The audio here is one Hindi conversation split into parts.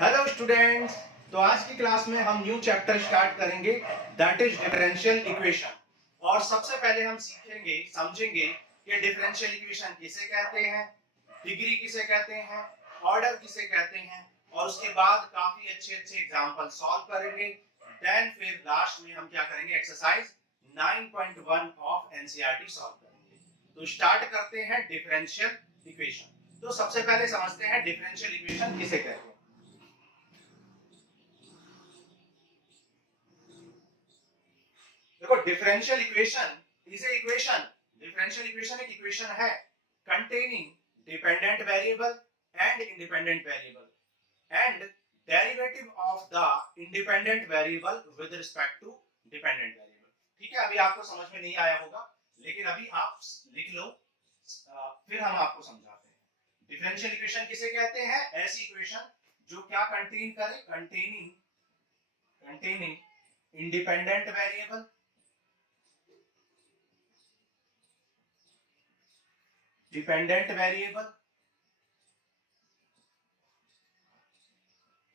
Hello students. तो आज की क्लास में हम न्यू चैप्टर स्टार्ट करेंगे, दैट इज डिफरेंशियल इक्वेशन। और सबसे पहले हम सीखेंगे, समझेंगे कि डिफरेंशियल इक्वेशन किसे कहते हैं, डिग्री किसे कहते हैं, ऑर्डर किसे कहते हैं, और उसके बाद काफी अच्छे अच्छे एग्जांपल सॉल्व करेंगे। देन फिर लास्ट में हम क्या करेंगे, एक्सरसाइज 9.1 ऑफ एनसीईआरटी सॉल्व करेंगे। तो स्टार्ट करते हैं डिफरेंशियल इक्वेशन। तो सबसे पहले समझते हैं डिफरेंशियल इक्वेशन किसे कहते हैं। देखो, differential equation is a equation, differential equation एक इक्वेशन है containing dependent variable and independent variable and derivative of the independent variable with respect to dependent variable. ठीक है, अभी आपको समझ में नहीं आया होगा, लेकिन अभी आप लिख लो, फिर हम आपको समझाते हैं। डिफरेंशियल इक्वेशन किसे कहते हैं, ऐसी इक्वेशन जो क्या कंटेन करे, containing independent variable dependent variable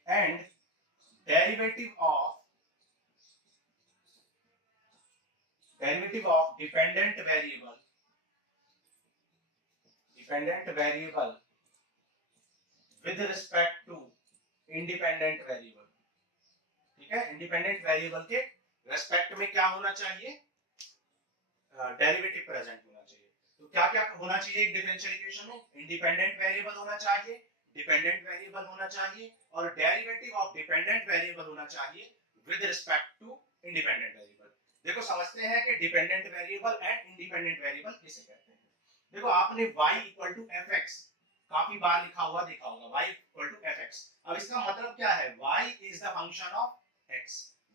and derivative of dependent variable with respect to independent variable। ठीक है, इंडिपेंडेंट वेरिएबल के रेस्पेक्ट में क्या होना चाहिए, डेरिवेटिव प्रेजेंट होना चाहिए। तो क्या क्या होना चाहिए एक डिफरेंशियल इक्वेशन में, इंडिपेंडेंट वेरिएबल होना चाहिए, डिपेंडेंट वेरिएबल होना चाहिए, और डेरिवेटिव ऑफ डिपेंडेंट वेरिएबल होना चाहिए with respect to independent variable. देखो, समझते हैं कि dependent variable and independent variable किसे कहते हैं। देखो, आपने y equal to F X काफी बार लिखा हुआ देखा होगा, y equal to F X. अब इसका मतलब क्या है, y is the function of x।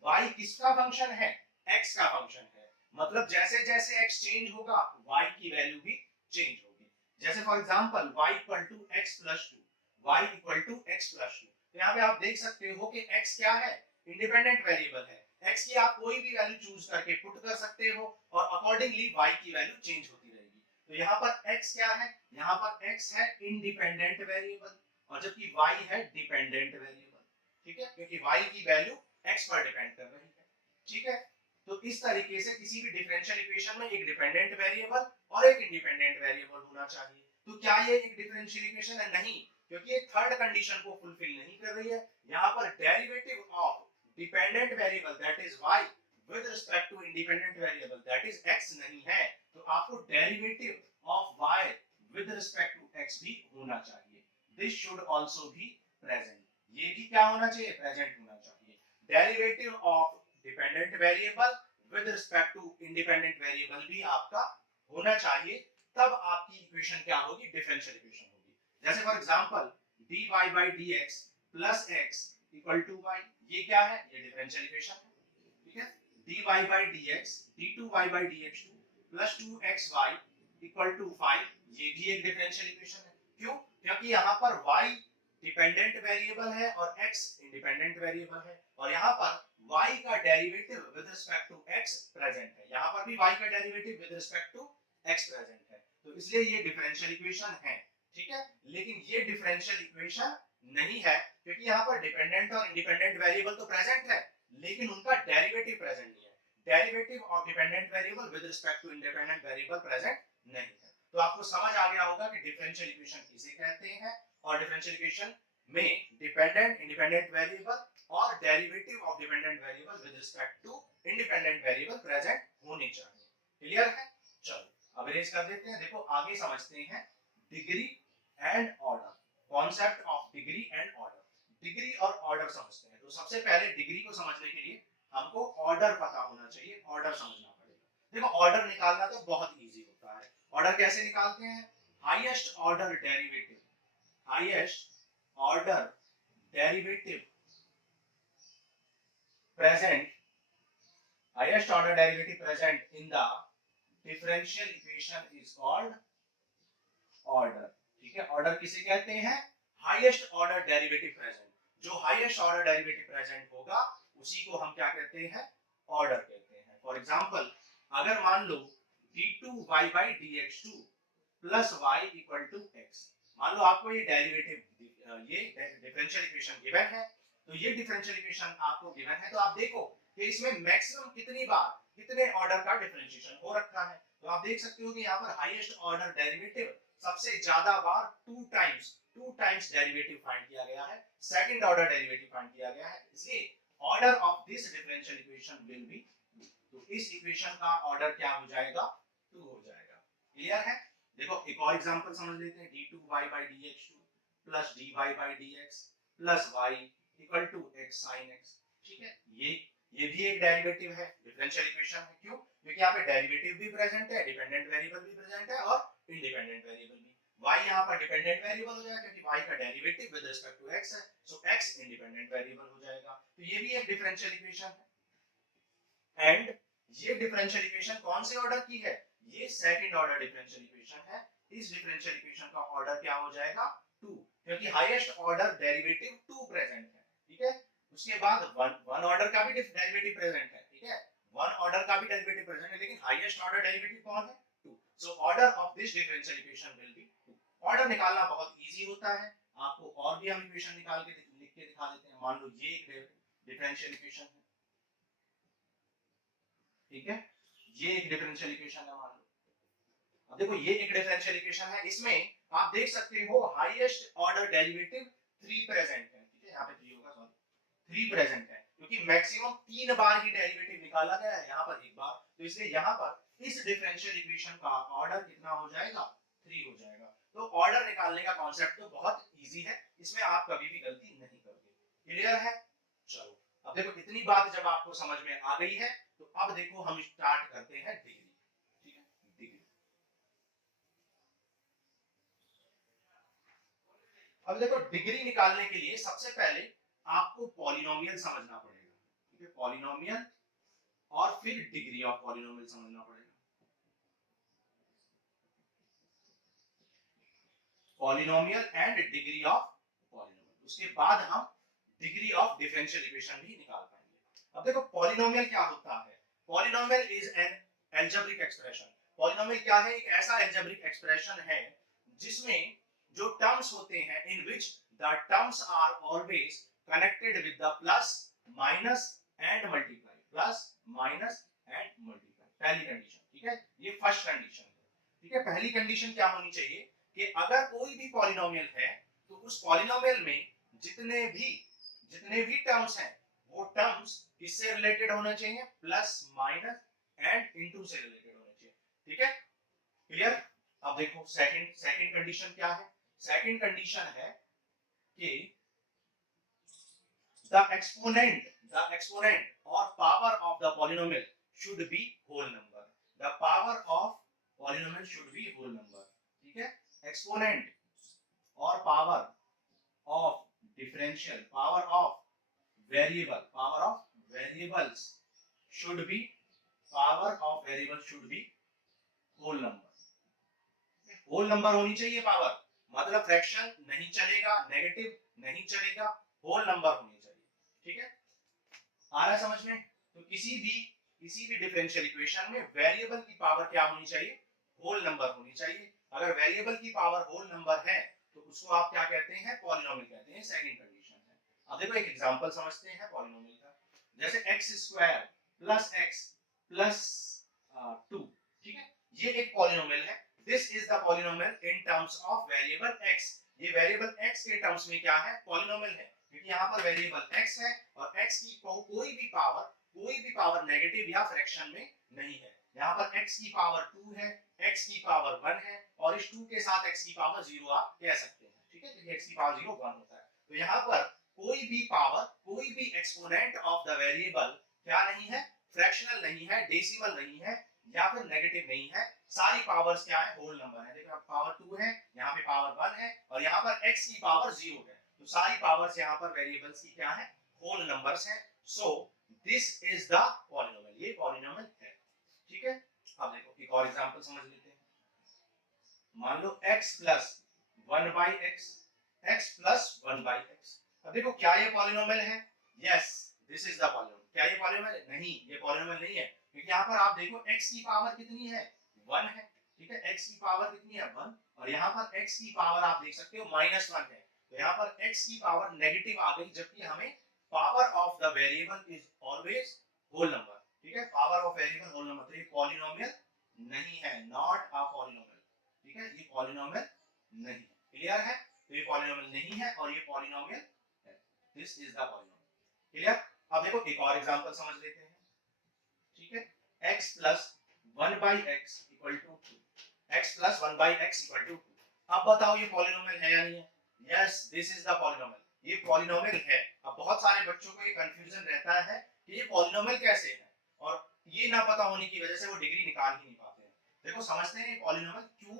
y किसका फंक्शन है, x का फंक्शन है। मतलब जैसे जैसे x चेंज होगा y की वैल्यू भी चेंज होगी। जैसे for example y equal to x plus 2, y equal to x plus 2। तो यहाँ पे आप देख सकते हो कि x क्या है, इंडिपेंडेंट वेरिएबल है। x की आप कोई भी वैल्यू चूज करके पुट कर सकते हो और अकॉर्डिंगली y की वैल्यू चेंज होती रहेगी। तो यहाँ पर x क्या है, यहाँ पर x है इंडिपेंडेंट वेरिएबल और जबकि y है डिपेंडेंट वेरिएबल। ठीक है, क्योंकि y की वैल्यू x पर डिपेंड कर रही है। ठीक है, तो इस तरीके से किसी भी डिफरेंशियल इक्वेशन में एक डिपेंडेंट वेरिएबल और एक इंडिपेंडेंट वेरिएबल होना चाहिए। तो क्या ये एक डिफरेंशियल इक्वेशन है, नहीं, क्योंकि ये थर्ड कंडीशन को फुलफिल नहीं कर रही है। यहाँ पर derivative of dependent variable that is y with respect to independent variable that is x नहीं है, तो आपको derivative of y with respect to x भी होना चाहिए। This should also be present, ये भी क्या होना चाहिए, प्रेजेंट होना चाहिए। Derivative of dependent variable with respect to independent variable भी आपका होना चाहिए, तब आपकी इक्वेशन क्या होगी, डिफरेंशियल इक्वेशन होगी। जैसे for example dy by dx plus x equal to y, ये क्या है, ये डिफरेंशियल इक्वेशन है। ठीक है, dy by dx d2y by dx2 plus 2xy equal to 5, ये भी एक डिफरेंशियल इक्वेशन है। क्यों, क्योंकि यहाँ पर y डिपेंडेंट वेरिएबल है और x इंडिपेंडेंट वेरिएबल है, और यहाँ पर y का derivative with respect to x present है। यहाँ पर भी y का derivative with respect to x present है, तो इसलिए ये डिफरेंशियल इक्वेशन है। ठीक है, लेकिन ये डिफरेंशियल इक्वेशन नहीं है, क्योंकि यहाँ पर डिपेंडेंट और इंडिपेंडेंट वेरिएबल तो प्रेजेंट है, लेकिन उनका डेरिवेटिव प्रेजेंट नहीं है। Derivative of dependent variable with respect to independent variable present नहीं है। तो आपको समझ आ गया होगा कि डिफरेंशियल इक्वेशन किसे कहते हैं, और डिफरेंशियल इक्वेशन में डिपेंडेंट इंडिपेंडेंट वेरिएबल और derivative of dependent variable with respect to independent variable present होने चाहिए। क्लियर है, चलो अब अरेंज कर देते हैं। देखो, आगे समझते हैं degree and order, concept of degree and order. Degree और ऑर्डर समझते हैं। तो सबसे पहले डिग्री को समझने के लिए हमको ऑर्डर पता होना चाहिए, ऑर्डर समझना पड़ेगा। देखो, ऑर्डर निकालना तो बहुत इजी होता है। ऑर्डर कैसे निकालते हैं, highest order derivative, highest order derivative present, highest order derivative present in the differential equation is called order। ठीक है, ऑर्डर किसे कहते हैं, हाईएस्ट ऑर्डर डेरिवेटिव प्रेजेंट। जो हाईएस्ट ऑर्डर डेरिवेटिव प्रेजेंट होगा उसी को हम क्या कहते हैं, ऑर्डर कहते हैं। फॉर एग्जांपल, अगर मान लो d2y by dx2 plus y equal to x, मान लो आपको ये डेरिवेटिव ये डिफरेंशियल इक्वेशन गिवन है, तो ये डिफरेंशियल इक्वेशन आपको गिवन है, तो आप देखो कि इसमें मैक्सिमम कितनी बार कितने ऑर्डर का डिफरेंशिएशन हो रखा है। तो आप देख सकते हो कि यहाँ पर हाईएस्ट ऑर्डर डेरिवेटिव सबसे ज्यादा बार टू टाइम्स डेरिवेटिव फाइंड किया गया है, सेकंड ऑर्डर डेरिवेटिव फाइंड किया गया है, इसलिए order of this differential equation will be 2। तो इस इक्वेशन का ऑर्डर क्या हो जाएगा, 2 हो जाएगा। क्लियर है? देखो एक और एग्जांपल समझ लेते हैं, d2y/dx2 plus dy by dx plus y equal to x sin x। ठीक है, ये भी एक डेरिवेटिव है, डिफरेंशियल इक्वेशन है। क्यों? क्योंकि यहाँ पे डेरिवेटिव भी प्रेजेंट है, डिपेंडेंट वेरिएबल भी प्रेजेंट है और इंडिपेंडेंट वेरिएबल भी। y यहाँ पर डिपेंडेंट वेरिएबल हो जाएगा क्योंकि y का derivative with respect to x है, सो x इंडिपेंडेंट वेरिएबल हो जाएगा। तो ये भी एक डिफरेंशियल इक्वेशन है। एंड ये डिफरेंशियल इक्वेशन कौन से ऑर्डर की है? ये सेकंड ऑर्डर डिफरेंशियल इक्वेशन है। इस डिफरेंशियल इक्वेशन का ऑर्डर क्या हो जाएगा, 2, क्योंकि हाईएस्ट ऑर्डर डेरिवेटिव 2 प्रेजेंट है। ठीक है, उसके बाद वन ऑर्डर का भी डेरिवेटिव प्रेजेंट है। ठीक है, वन ऑर्डर का भी डेरिवेटिव प्रेजेंट है, लेकिन हाईएस्ट ऑर्डर डेरिवेटिव कौन है, 2। So order of this differential equation will be 2। Order निकालना बहुत इजी होता है, आपको और भी हम इक्वेशन निकाल के लिख के दिखा देते हैं। मान लो ये एक डिफरेंशियल इक्वेशन है, ठीक है, ये एक डिफरेंशियल इक्वेशन है मान लो। अब देखो ये एक डिफरेंशियल इक्वेशन है, इसमें आप देख सकते हो हाईएस्ट ऑर्डर डेरिवेटिव 3 प्रेजेंट है। ठीक है, यहाँ पे 3 होगा, सॉरी 3 प्रेजेंट है, क्योंकि मैक्सिमम 3 बार ही डेरिवेटिव निकाला गया है, यहाँ पर एक बार, तो इसलिए यहाँ पर इस डिफरेंशियल इक्वेशन का ऑर्डर कितना हो जाएगा, 3 हो जाएगा। तो ऑर्डर निकालने का कॉन्सेप्ट तो बहुत इजी है, इसमें आप कभी भी गलती नहीं करोगे। क्लियर है? चलो अब देखो इतनी बात जब आपको समझ में आ गई है, तो अब देखो हम स्टार्ट करते हैं डिग्री। ठीक है, डिग्री। अब देखो डिग्री निकालने के लिए सबसे पहले आपको पॉलिनोमियल समझना पड़ेगा। ठीक है, पॉलिनोमियल और फिर डिग्री ऑफ पॉलिनोमियल समझना पड़ेगा। Polynomial and degree of polynomial, उसके बाद हम डिग्री ऑफ डिफरेंशियल इक्वेशन भी निकाल पाएंगे। अब देखो पॉलिनोमियल क्या होता है। Polynomial is an algebraic expression. Polynomial क्या है? एक ऐसा अलजेब्रिक एक्सप्रेशन है जिसमें जो टर्म्स होते हैं, in which the terms are always connected with the plus minus and multiply, plus minus and multiply, पहली कंडीशन। ठीक है, ये फर्स्ट कंडीशन है। ठीक है, पहली कंडीशन क्या होनी चाहिए कि अगर कोई भी पॉलिनोमियल है तो उस पॉलिनोमियल में जितने भी टर्म्स हैं वो टर्म्स किससे रिलेटेड होने चाहिए, प्लस माइनस एंड इनटू से रिलेटेड होने चाहिए। ठीक है, क्लियर? अब देखो सेकंड कंडीशन क्या है। सेकंड कंडीशन है कि द एक्सपोनेंट और power of the polynomial should be whole number. The power of polynomial should be whole number. ठीक है, एक्सपोनेंट और power of differential, power of variables should be whole number. Whole number होनी चाहिए पावर, मतलब फ्रैक्शन नहीं चलेगा, नेगेटिव नहीं चलेगा, होल नंबर होनी चाहिए। ठीक है, आ रहा समझ में? तो किसी भी डिफरेंशियल इक्वेशन में वेरिएबल की पावर क्या होनी चाहिए, होल नंबर होनी चाहिए। अगर वेरिएबल की पावर होल नंबर है तो उसको आप क्या कहते हैं, पॉलिनोमियल कहते हैं। सेकंड कंडीशन है। अब देखो एक एग्जांपल समझते हैं पॉलिनोमियल का, जैसे x² प्लस x प्लस 2। ठीक है, ये एक पॉलिनोमियल है। This is the polynomial in terms of variable x। ये वेरिएबल x के टर्म्स में क्या है, पॉलिनोमियल है, क्योंकि यहाँ पर वेरिएबल x है और x की कोई भी पावर नेगेटिव या फ्रैक्शन में नहीं है। यहाँ पर x की पावर 2 है, x की पावर 1 है, और इस 2 के साथ x की पावर 0 आप कह सकते हैं। ठीक है, क्योंकि x की पावर 0 1 होता है। तो यहाँ पर कोई भी एक्सपोनेंट ऑफ द वेरिएबल क्या नहीं है, फ्रैक्शनल नहीं है, डेसिमल नहीं है, या फिर नेगेटिव नहीं है। सारी पावर्स क्या है, होल नंबर है। देखो पावर 2 है, यहाँ पे पावर 1 है, और यहाँ पर x की पावर 0 है। तो सारी पावर्स यहाँ पर वेरिएबल्स की क्या है, होल नंबर्स हैं। So this is the polynomial, ये पॉलिनोमियल है। ठीक है, अब देखो एक और एग्जांपल समझ लेते हैं। मान लो x plus 1 by x, x plus 1 by x। अब देखो क्या ये पॉलिनोमियल है? Yes, this is the polynomial. क्या ये पॉलिनोमियल है? नहीं, ये पॉलिनोमियल नहीं है, क्योंकि यहाँ पर आप देखो x की पावर कितनी है, 1 है। ठीक है, x की पावर कितनी है 1, और यहाँ पर x की पावर आप देख सकते हो -1 है, तो यहाँ पर x की पावर नेगेटिव आ गई, जबकि हमें power of the variable is always whole number. ठीक है, power of variable whole number, तो ये पॉलिनोमियल नहीं है, नॉट अ पॉलिनोमियल। ठीक है, ये पॉलिनोमियल नहीं, क्लियर है, तो ये पॉलिनोमियल नहीं है और ये पॉलिनोमियल है, this is the polynomial. Clear. अब देखो एक और एग्जांपल समझ लेते हैं। ठीक है, x plus 1 by x equal to 2, x plus 1 by x equal to 2। अब बताओ ये पॉलिनोमियल है या नहीं है? Yes, this is the polynomial, ये पॉलिनोमियल है। अब बहुत सारे बच्चों को ये कंफ्यूजन रहता है कि ये पॉलिनोमियल कैसे है, और ये ना पता होने की वजह से वो डिग्री निकाल ही नहीं पाते हैं। देखो समझते हैं पॉलिनोमियल क्यों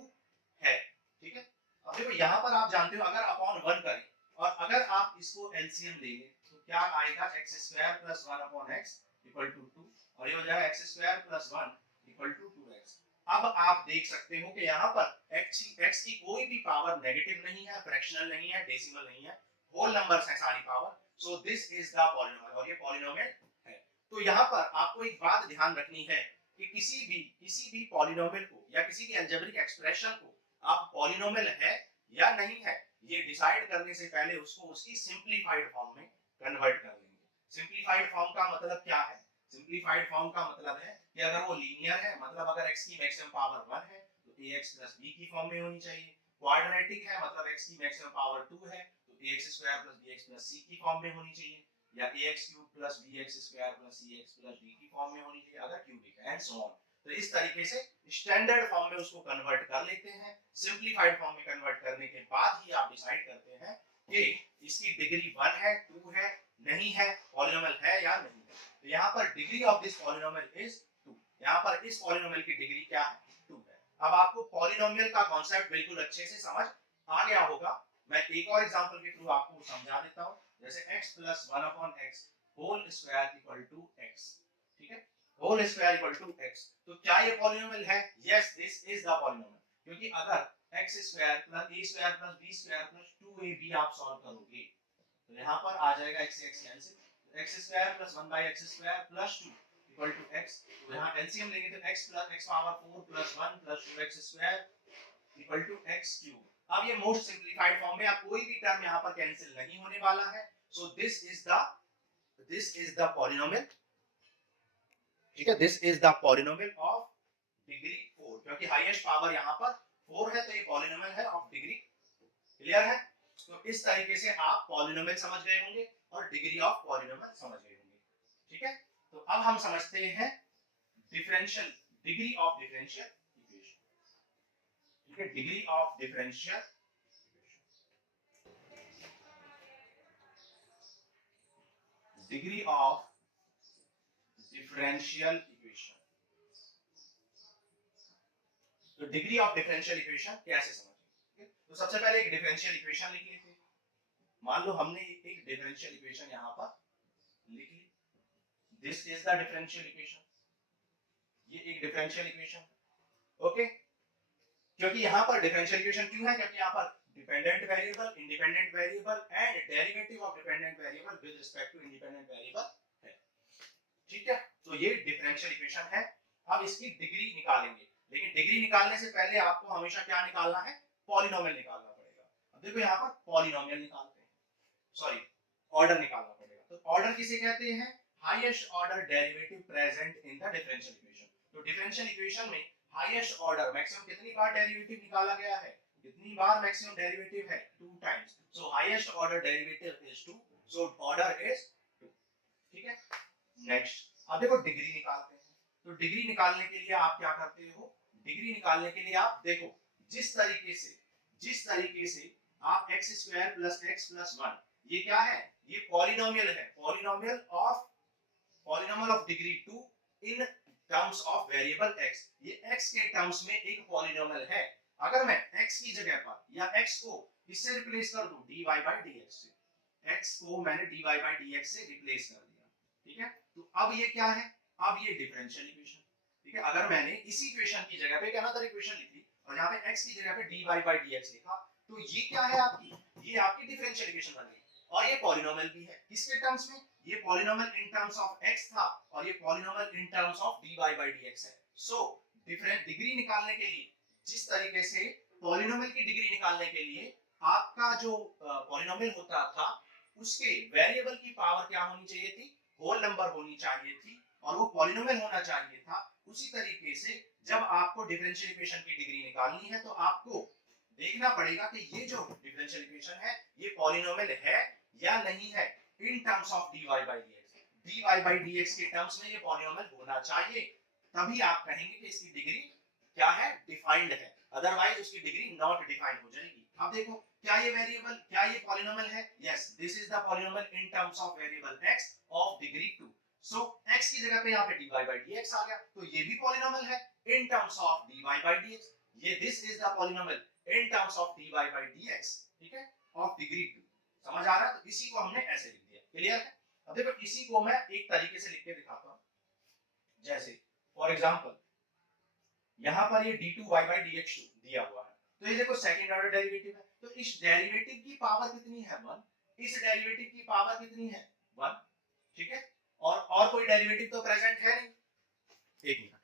है। ठीक है, अब देखो यहाँ पर आप जानते हो अगर अपॉन 1 करें और अगर आप इसको एलसीएम लेंगे तो क्या आएगा, x² + 1 upon x equal to 2, और ये हो जाएगा x² + 1 इक्वल टू 2x। अब आप देख सकते हो कि यहाँ पर x की कोई भी पावर नेगेटिव नहीं है, फ्रैक्शनल नहीं है, डेसिमल नहीं है, होल नंबर्स है सारी power, so this is the polynomial, और ये पॉलिनोमियल है। तो यहाँ पर आपको एक बात ध्यान रखनी है कि किसी भी पॉलिनोमियल को या किसी भी अलजेब्रिक एक्सप्रेशन को आप पॉलिनोमियल है या नहीं है, ये डिसाइड करने से पहले उसको उसकी सिंपलीफाइड फॉर्म में कन्वर्ट कर लेंगे। सिंपलीफाइड फॉर्म का मतलब क्या है? सिंपलीफाइड फॉर्म का मतलब है कि अगर वो लीनियर है, मतलब अगर x की मैक्सिमम पावर 1 है तो ax + b की फॉर्म में होनी चाहिए। क्वाड्रेटिक है, मतलब x की मैक्सिमम पावर 2 है तो ax² + bx + c की फॉर्म में होनी चाहिए, या ax³ + bx² + cx + d की फॉर्म में होनी चाहिए अगर क्यूबिक है, एंड सो ऑन। तो इस तरीके से स्टैंडर्ड फॉर्म में उसको कन्वर्ट कर लेते हैं। सिंपलीफाइड फॉर्म में कन्वर्ट करने के बाद ही आप डिसाइड करते हैं कि इसकी डिग्री 1 है, 2 है, नहीं है, पॉलिनोमियल है या नहीं है। तो यहाँ पर degree of this polynomial is 2। यहाँ पर इस पॉलिनोमियल की डिग्री क्या है? 2 है। अब आपको पॉलिनोमियल का कॉन्सेप्ट बिल्कुल अच्छे से समझ आ गया होगा। मैं एक और एग्जांपल के थ्रू आपको समझा देता हूँ, जैसे x + 1 upon x whole square equal to x। ठीक है, whole square equal to x, तो क्या ये पॉलिनोमियल है? Yes, this is the polynomial, क्योंकि अगर x² + a² + b² + 2ab आप सॉल्व करोगे तो यहाँ पर आ जाएगा x से x cancel, x² + 1 by x² + 2 equal to x, तो यहाँ एलसीएम लेंगे तो x + x power 4 + 1 + 2x² equal to x³। अब ये मोस्ट सिंपलीफाइड फॉर्म में, अब कोई भी टर्म यहाँ पर कैंसिल नहीं होने वाला है, so this is the polynomial. ठीक है, this is the polynomial of degree 4, क्योंकि हाईएस्ट पावर यहाँ पर 4 है, तो ये पॉलिनोमियल है ऑफ डिग्री। क्लियर है? तो इस तरीके से आप पॉलिनोमियल समझ गए होंगे और डिग्री ऑफ पॉलिनोमियल समझ गए होंगे। ठीक है, तो अब हम समझते हैं differential, degree of differential equation. ठीक है, degree of differential equation, degree of differential equation. तो डिग्री ऑफ डिफरेंशियल इक्वेशन कैसे समझेंगे? तो सबसे पहले एक डिफरेंशियल इक्वेशन लिख लेते हैं। मान लो हमने एक डिफरेंशियल इक्वेशन यहाँ पर लिख ली, this is the differential equation, ये एक डिफरेंशियल इक्वेशन। ओके, क्योंकि यहाँ पर डिफरेंशियल इक्वेशन क्यों है? क्योंकि यहाँ पर dependent variable, independent variable and derivative of dependent variable with respect to independent variable है। ठीक है, तो ये डिफरेंशियल इक्वेशन है। अब इसकी डिग्री निकालेंगे, लेकिन डिग्री निकालने से पहले आपको हमेशा क्या निकालना है? पॉलिनोमियल निकालना पड़ेगा। अब देखो यहाँ पर पॉलिनोमियल निकालते हैं, सॉरी ऑर्डर निकालना पड़ेगा। तो ऑर्डर किसे कहते हैं? Highest order derivative present in the differential equation. तो डिफरेंशियल इक्वेशन में हाईएस्ट ऑर्डर मैक्सिमम कितनी बार डेरिवेटिव निकाला गया है? कितनी बार मैक्सिमम डेरिवेटिव है? 2 times. So highest order derivative is 2, so order is 2। ठीक है, नेक्स्ट अब देखो डिग्री निकालते हैं। तो डिग्री निकालने के लिए आप क्या करते हो? डिग्री निकालने के लिए आप देखो जिस तरीके से आप x² + x + 1, ये क्या है? ये पॉलिनोमियल है, polynomial of degree 2 in terms of variable x। ये x के टर्म्स में एक पॉलिनोमियल है। अगर मैं x की जगह पर या x को किससे रिप्लेस कर दूं? dy/dx से। x को मैंने dy/dx से रिप्लेस कर दिया। ठीक है, तो अब ये क्या है? अब ये डिफरेंशियल इक्वेशन। ठीक है, अगर मैंने इसी इक्वेशन की जगह पे एक अनदर इक्वेशन लिखी और यहाँ पे x की जगह पे dy/dx लिखा, तो ये क्या है आपकी? ये आपकी डिफरेंशियल इक्वेशन बन गई, और ये पॉलिनोमियल भी है। किसके टर्म्स में? ये polynomial in terms of x था और ये polynomial in terms of dy/dx है। सो डिफरेंट डिग्री निकालने के लिए जिस तरीके से पॉलिनोमियल की डिग्री निकालने के लिए आपका जो पॉलिनोमियल होता था उसके वेरिएबल की पावर क्या होनी चाहिए थी, होल नंबर होनी चाहिए थी, और वो पॉलिनोमियल होना चाहिए था। उसी तरीके से जब आपको डिफरेंशियल इक्वेशन की डिग्री निकालनी है तो आपको देखना पड़ेगा कि ये जो डिफरेंशियल इक्वेशन है ये पॉलिनोमियल है या नहीं है in terms of dy by dx। dy by dx के टर्म्स में ये पॉलिनोमियल होना चाहिए, तभी आप कहेंगे कि इसकी डिग्री क्या है, डिफाइंड है, अदरवाइज उसकी डिग्री नॉट डिफाइंड हो जाएगी। अब देखो क्या ये वेरिएबल, क्या ये पॉलिनोमियल है, yes this is the polynomial in terms of variable x of degree 2। So x की जगह पे यहाँ पे dy by dx आ गया, तो ये भी पॉलिनोमियल है in terms of dy by dx। ये this is the polynomial in terms of dy by dx, ठीक है, ऑफ डिग्री 2। समझ आ रहा है? तो इसी को हमने ऐसे लिख दिया, क्लियर है? अब देखो इसी को मैं एक तरीके से लिख के दिखाता हूं, जैसे फॉर एग्जांपल यहां पर ये d2y by dx2 दिया हुआ है, तो ये देखो सेकंड ऑर्डर डेरिवेटिव है, तो इस डेरिवेटिव की पावर कितनी है 1, इस डेरिवेटिव की पावर कितनी है 1, ठीक है, और कोई डेरिवेटिव तो प्रेजेंट है नहीं। एक मिनट,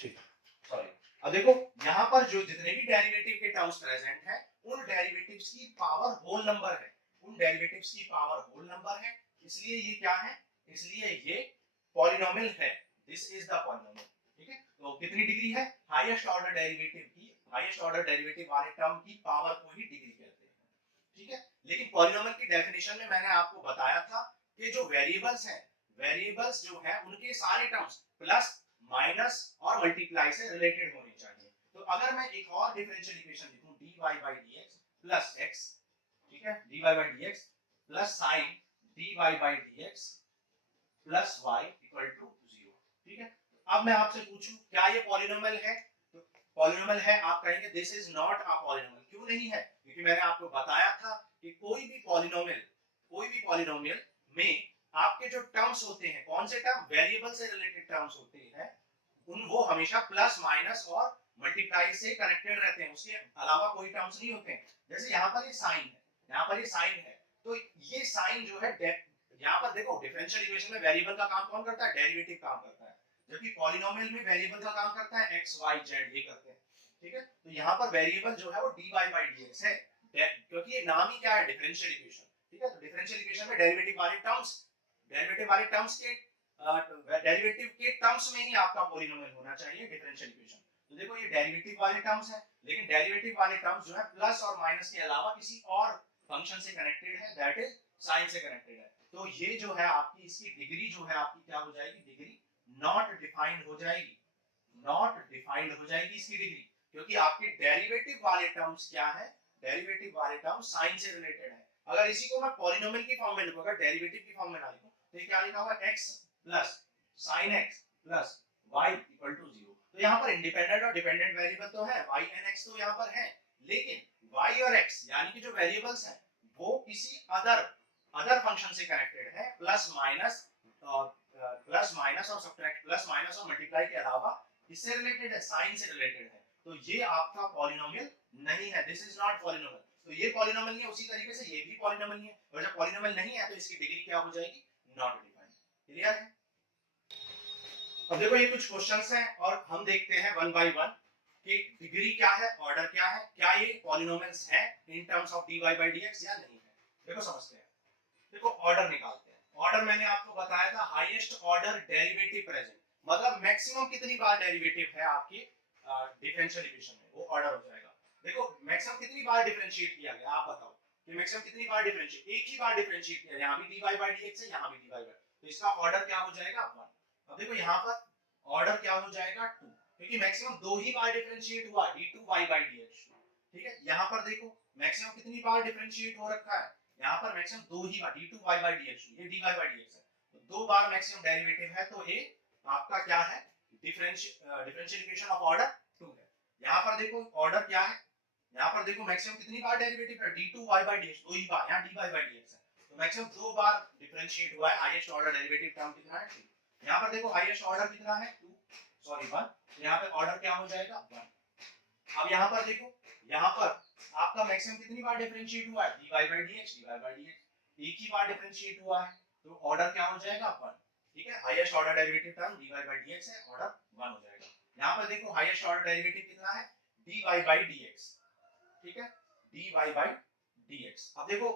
ठीक है, सॉरी। अब देखो यहाँ पर जो जितने भी डेरिवेटिव के टर्म्स प्रेजेंट है उन डेरिवेटिव्स की पावर होल नंबर है, उन डेरिवेटिव्स की पावर होल नंबर है, इसलिए ये क्या है, इसलिए ये पॉलिनोमियल है, दिस इज द पॉलिनोमियल, ठीक है। तो कितनी डिग्री है, हाईएस्ट ऑर्डर डेरिवेटिव की, हाईएस्ट ऑर्डर डेरिवेटिव वाले टर्म की पावर को ही डिग्री कहते हैं, ठीक है। लेकिन पॉलिनोमियल की डेफिनेशन में मैंने आपको बताया था कि जो वेरिएबल्स हैं, वेरिएबल्स जो है उनके सारे टर्म्स प्लस माइनस और मल्टीप्लाई से रिलेटेड होने चाहिए। तो अगर मैं एक और डिफरेंशियल इक्वेशन लिखूं dy by dx plus x, ठीक है, dy by dx plus sin dy by dx plus y equal to 0, ठीक है। अब मैं आपसे पूछूं क्या ये पॉलिनोमियल है, तो पॉलिनोमियल है, आप कहेंगे this is not a polynomial. क्यों नहीं है, क्योंकि मैंने आपको बताया था कि कोई भी पॉलिनोमियल में आपके जो टर्म्स होते हैं, कौन से टर्म, वेरिएबल से रिलेटेड टर्म्स होते हैं, उन वो हमेशा प्लस माइनस और मल्टीप्लाई से कनेक्टेड रहते हैं, उसके अलावा कोई टर्म्स नहीं होते हैं। जैसे यहाँ पर ये साइन है, यहाँ पर ये साइन है, तो ये साइन जो है, यहाँ पर देखो डिफरेंशियल इक्वेशन में वेरिएबल का काम कौन करता है, डेरिवेटिव काम करता है, जबकि पॉलिनोमियल में वेरिएबल का काम करता है x y z, ये करते हैं, ठीक है। तो यहाँ पर वेरिएबल जो है वो dy by dx है, क्योंकि ये नाम ही क्या है, डिफरेंशियल इक्वेशन, ठीक है। तो डिफरेंशियल इक्वेशन में डेरिवेटिव वाले टर्म्स के डेरिवेटिव के टर्म्स में ही आपका पॉलिनोमियल होना चाहिए डिफरेंशियल इक्वेशन। तो देखो ये डेरिवेटिव वाले टर्म्स है, लेकिन डेरिवेटिव वाले टर्म्स जो है प्लस और माइनस के अलावा किसी और फंक्शन से कनेक्टेड है, दैट इज साइन से कनेक्टेड है। तो ये जो है आपकी, इसकी डिग्री जो है आपकी क्या हो जाएगी, डिग्री नॉट डिफाइंड हो जाएगी, नॉट डिफाइंड हो जाएगी इसकी डिग्री, क्योंकि आपके डेरिवेटिव वाले टर्म्स क्या है, डेरिवेटिव वाले टर्म्स साइन से रिलेटेड है। अगर इसी को मैं पॉलिनोमियल की फॉर्म में लिखूं, अगर डेरिवेटिव की फॉर्म में ना लिखूं, तो ये क्या लिखा हुआ है, x plus sin x plus y equal to 0। तो यहाँ पर इंडिपेंडेंट और डिपेंडेंट वेरिएबल तो है, y and x तो यहाँ पर है, लेकिन y और x यानी कि जो वेरिएबल्स हैं वो किसी अदर फंक्शन से कनेक्टेड है, प्लस माइनस और सब्ट्रैक्ट, प्लस माइनस और मल्टीप्लाई के अलावा इससे रिलेटेड है, साइन से रिलेटेड है। तो ये आपका पॉलिनोमियल नहीं है, दिस इज नॉट पॉलिनोमियल। तो ये पॉलिनोमियल नहीं है, उसी तरीके से ये भी पॉलिनोमियल नहीं है, और जब पॉलिनोमियल नहीं है तो इसकी डिग्री क्या हो जाएगी, नॉट डिफाइंड। क्लियर है? अब देखो ये कुछ क्वेश्चंस हैं और हम देखते हैं वन बाय वन कि डिग्री क्या है, ऑर्डर क्या है, क्या ये पॉलिनोमियल्स है in terms of dy by dx या नहीं है। देखो समझते हैं, देखो ऑर्डर निकालते हैं। ऑर्डर मैंने आपको बताया था हाईएस्ट ऑर्डर डेरिवेटिव प्रेजेंट, मतलब मैक्सिमम कितनी बार डेरिवेटिव है आपकी डिफरेंशियल इक्वेशन में, वो ऑर्डर हो जाएगा। देखो मैक्सिमम कितनी बार डिफरेंशिएट किया गया, आप बताओ कि मैक्सिमम कितनी बार डिफरेंशिएट, एक ही बार डिफरेंशिएट किया, यहां भी dy by dx है, यहां भी dy by, तो इसका ऑर्डर क्या हो जाएगा 1। अब देखो यहां पर ऑर्डर क्या हो जाएगा 2, क्योंकि मैक्सिमम दो ही बार डिफरेंशिएट हुआ d2y by dx, ठीक है। यहां पर देखो मैक्सिमम कितनी बार डिफरेंशिएट हो रखा है, यहां पर मैक्सिमम दो ही बार d2y by dx, ये dy by dx है, तो दो बार मैक्सिमम डेरिवेटिव है, तो ये आपका क्या है, डिफरेंशियल इक्वेशन ऑफ ऑर्डर 2 है। यहां पर देखो ऑर्डर क्या है, यहां पर देखो मैक्सिमम कितनी बार डेरिवेटिव है, d2y by dx, दो ही बार, यहां dy by dx है, तो मैक्सिमम दो बार डिफरेंशिएट हुआ है, हाईएस्ट ऑर्डर डेरिवेटिव टर्म कितना है 2। यहां पर देखो हाईएस्ट ऑर्डर कितना है 2, सॉरी 1, तो यहां पे ऑर्डर क्या हो जाएगा 1। अब यहां पर देखो, यहां पर आपका मैक्सिमम कितनी बार डिफरेंशिएट हुआ है, dy by dx, dy by dx, एक ही बार डिफरेंशिएट हुआ है, तो ऑर्डर क्या हो जाएगा 1। ठीक है, highest order derivative term dy/dx है, ऑर्डर 1 हो जाएगा। यहाँ पर देखो हाईएस्ट ऑर्डर डेरिवेटिव कितना है, dy/dx। ठीक है, dy/dx। अब देखो,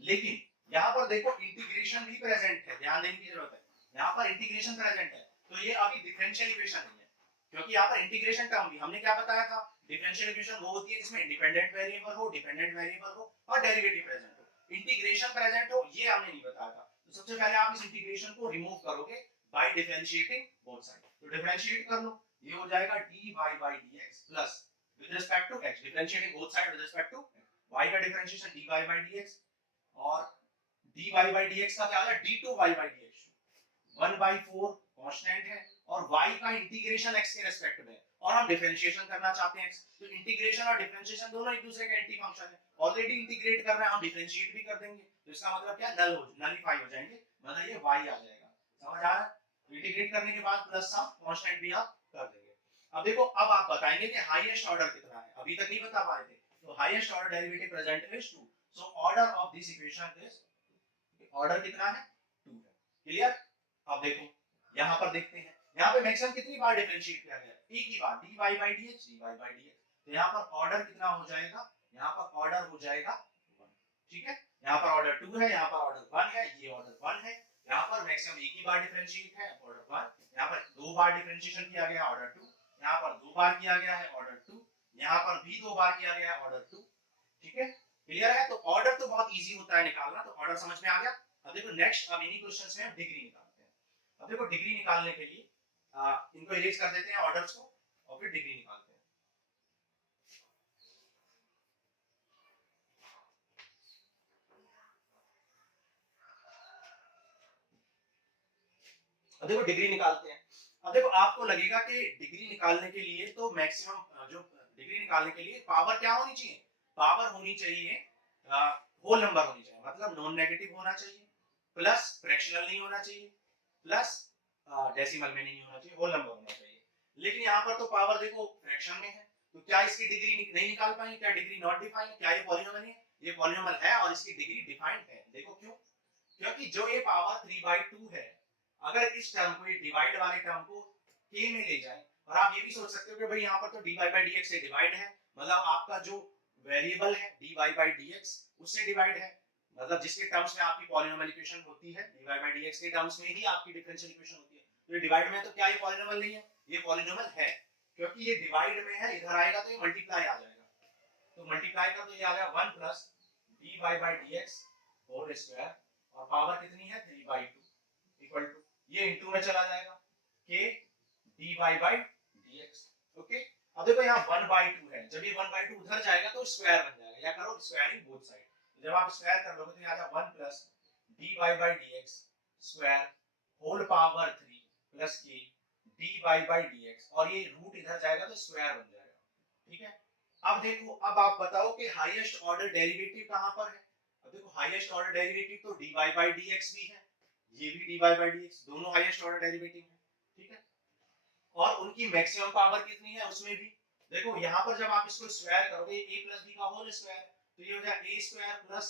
लेकिन यहाँ पर देखो इंटीग्रेशन भी प्रेजेंट है, ध्यान देने की जरूरत है। यहाँ पर इंटीग्रेशन प्रेजेंट है, तो ये अभी डिफरेंशियल इक्वेशन नहीं है, क्योंकि यहाँ पर इंटीग्रेशन टर्म भी हमने क्या बताया था, डिफरेंशियल इक्वेशन वो होती है जिसमें इंडिपेंडेंट वेरिएबल हो, डिपेंडेंट वेरिएबल हो और डेरिवेटिव प्रेजेंट हो। इंटीग्रेशन प्रेजेंट हो ये हमने नहीं बताया था। तो सबसे पहले आप इस इंटीग्रेशन को रिमूव करोगे बाय डिफरेंशिएटिंग बोथ साइड। तो डिफरेंशिएट कर लो, ये हो जाएगा dy/dx plus with respect to x, differentiating both side with respect to y का डिफरेंशिएशन dy/dx, और dy/dx का क्या होगा d2y/dx, 1/4 कांस्टेंट है, और y का इंटीग्रेशन x के रिस्पेक्ट में, और हम डिफरेंशिएशन करना चाहते हैं x, तो इंटीग्रेशन और डिफरेंशिएशन दोनों एक दूसरे के एंटी फंक्शन है। ऑलरेडी इंटीग्रेट कर रहे हैं, हम डिफरेंशिएट भी कर देंगे, तो इसका मतलब क्या, नलीफाई हो जाएंगे, मतलब ये y आ जाएगा। समझ आ रहा है? इंटीग्रेट करने के बाद प्लस सम कांस्टेंट भी आप कर देंगे। अब देखो, अब आप बताएंगे कि हाईएस्ट ऑर्डर कितना है, अभी तक नहीं बता पाए थे। तो highest order derivative present is 2, so order of this equation is, order कितना है 2 है। क्लियर? अब देखो यहां पर देखते हैं, यहां पे मैक्सिमम कितनी बार डिफरेंशिएट किया गया, एक ही बार, dy/dx। तो यहां पर ऑर्डर कितना हो जाएगा, यहां पर ऑर्डर हो जाएगा 1। ठीक है, यहां पर ऑर्डर 2 है, यहां पर ऑर्डर 1 है, ये ऑर्डर 1 है। यहां पर मैक्सिमम एक ही बार डिफरेंशिएट है, ऑर्डर 1। यहां पर 2 बार डिफरेंशिएशन किया गया, ऑर्डर 2। यहां पर 2 बार किया गया है, ऑर्डर 2। यहां पर भी 2 बार किया गया है, ऑर्डर 2। ठीक है, क्लियर है? तो ऑर्डर तो बहुत इजी होता है निकालना, तो ऑर्डर समझ में आ गया। अब देखो नेक्स्ट, अब इन्हीं क्वेश्चंस में हम डिग्री निकालते हैं। अब देखो डिग्री निकालने के लिए इनको इरेज कर देते हैं ऑर्डर्स को, और फिर डिग्री निकालते हैं। अब देखो डिग्री निकालते हैं। अब देखो आपको लगेगा कि डिग्री निकालने के लिए तो मैक्सिमम, जो डिग्री निकालने के लिए पावर क्या होनी चाहिए, पावर होनी चाहिए होल नंबर होनी चाहिए, मतलब नॉन नेगेटिव होना चाहिए, प्लस फ्रैक्शनल नहीं होना चाहिए, प्लस डेसिमल में नहीं होना चाहिए, होल नंबर होना चाहिए। लेकिन यहाँ पर तो पावर देखो फ्रैक्शन में है, तो क्या इसकी डिग्री नहीं निकाल पाएंगे, क्या डिग्री नॉट डिफाइंड, क्या ये पॉलिनोमियल है, ये पॉलिनोमियल है और इसकी डिग्री डिफाइंड है। देखो क्यों, क्योंकि जो ये पावर 3/2 है, अगर इस टर्म को, ये डिवाइड वाले टर्म को k में ले जाए, और आप ये भी सोच सकते हो कि भाई यहाँ पर तो dy/dx से डिवाइड है, मतलब आपका जो वेरिएबल है dy/dx उससे डिवाइड है, मतलब जिसके टर्म्स में आपकी पॉलिनोमियल इक्वेशन होती है, dy/dx के टर्म्स में ही आपकी डिफरेंशियल इक्वेशन होती है। तो ये डिवाइड में, तो क्या ये पॉलिनोमियल नहीं है, ये पॉलिनोमियल है, क्योंकि ये डिवाइड में है, इधर आएगा तो ये मल्टीप्लाई आ जाएगा, तो मल्टीप्लाई कर तो ये आ जाएगा 1 प्लस dy/dx होल स्क्वायर, और पावर कितनी है 3/2 इक्वल टू, ये इनटू में चला जाएगा k dy/dx। ओके, अब देखो यहाँ 1/2 है, जब ये 1/2 उधर जाएगा तो स्क्वायर बन जाएगा, या करो स्क्वायरिंग बोथ साइड, जब आप स्क्वायर कर लोगे तो ये आ जाएगा 1 plus dy/dx square whole power 3 plus k dy/dx, और ये रूट इधर जाएगा तो स्क्वायर बन जाएगा। ठीक है, अब देखो, अब आप बताओ कि हाईएस्ट ऑर्डर डेरिवेटिव कहां पर है। अब देखो हाईएस्ट ऑर्डर डेरिवेटिव तो dy/dx भी है, ये भी dy/dx, दोनों हाईएस्ट ऑर्डर डेरिवेटिव है। ठीक है, और उनकी मैक्सिमम पावर कितनी है उसमें भी देखो, यहाँ पर जब आप इसको स्क्वायर करोगे a प्लस b का होल स्क्वायर, तो ये हो जाएगा a square plus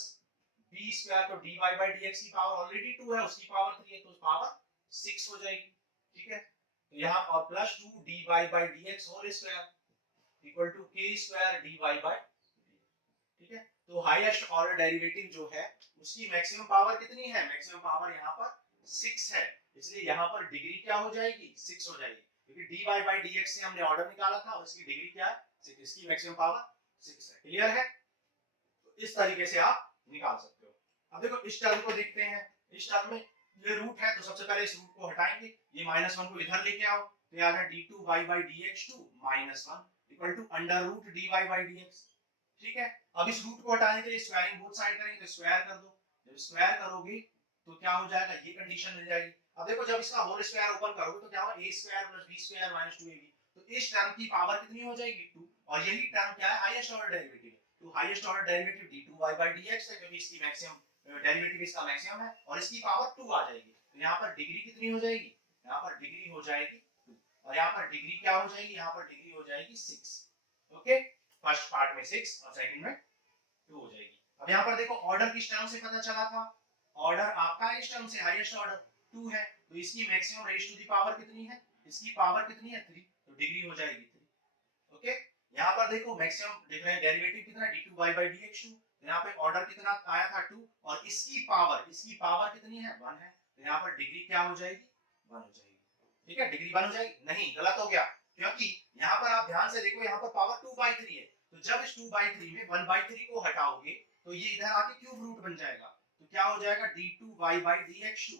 b square, तो dy/dx की पावर ऑलरेडी 2 है, उसकी पावर 3 है, तो पावर 6 हो जाएगी। ठीक है, तो यहाँ और plus 2 dy/dx whole square equal to k square dy/dx। ठीक है, तो हाईएस्ट ऑर्डर डेरिवेटिव जो है उसकी मैक्सिमम पावर कितनी है, मैक्सिमम पावर यहाँ पर 6 है, इसलिए यहाँ पर डिग्री क्या हो जाएगी 6 हो जाएगी, क्योंकि dy/dx से हमने ऑर्डर निकाला था और इसकी डिग्री क्या है 6, इसकी मैक्सिमम पावर 6 है। क्लियर है? तो इस तरीके से आप निकाल सकते हो। अब देखो इस टर्म को देखते हैं, इस टर्म में ये रूट है, तो सबसे पहले इस रूट को हटाएंगे, ये -1 को इधर लेके आओ, तो ये आ जाएगा d2y/dx2 -1 equal to under root dy/dx। ठीक है, अब इस रूट को हटाने के लिए स्क्वायरिंग बोथ साइड करेंगे, तो स्क्वायर कर दो, जब स्क्वायर करोगे तो क्या हो जाएगा, ये कंडीशन मिल जाएगी। अब देखो जब इसका होल स्क्वायर ओपन करोगे तो क्या होगा, a square plus b square minus 2ab, तो इस टर्म की पावर कितनी हो जाएगी 2, और यही टर्म क्या है हाईएस्ट ऑर्डर डेरिवेटिव, तो हाईएस्ट ऑर्डर डेरिवेटिव d2y/dx है, क्योंकि इसकी मैक्सिमम डेरिवेटिव इसका मैक्सिमम है, और इसकी पावर 2 आ जाएगी, तो यहाँ पर डिग्री कितनी हो जाएगी, यहाँ पर डिग्री हो जाएगी 2, और यहाँ पर डिग्री क्या हो जाएगी, यहाँ पर डिग्री हो जाएगी 6। ओके, फर्स्ट पार्ट में 6 और सेकंड में 2 हो जाएगी। अब यहाँ पर देखो ऑर्डर किस टर्म से पता चला था, ऑर्डर आपका इस टर्म से हाईएस्ट ऑर्डर 2 है, तो इसकी maximum raise to the power कितनी है, इसकी पावर कितनी है 3, तो डिग्री हो जाएगी 3। ओके, यहाँ पर देखो मैक्सिमम डिफरेंट डेरिवेटिव कितना है d2y by dx2, तो यहाँ पे ऑर्डर कितना आया था 2 और इसकी पावर कितनी है 1 है, तो यहाँ पर डिग्री क्या हो जाएगी 1 हो जाएगी। ठीक है, डिग्री 1 हो जाएगी, नहीं गलत हो गया, क्योंकि यहाँ पर आप ध्यान से देखो यहाँ पर पावर 2/3 है, तो जब इस 2/3 में 1/3 को हटाओगे तो ये इधर आके क्यूब रूट बन जाएगा, तो क्या हो जाएगा d2y by dx2,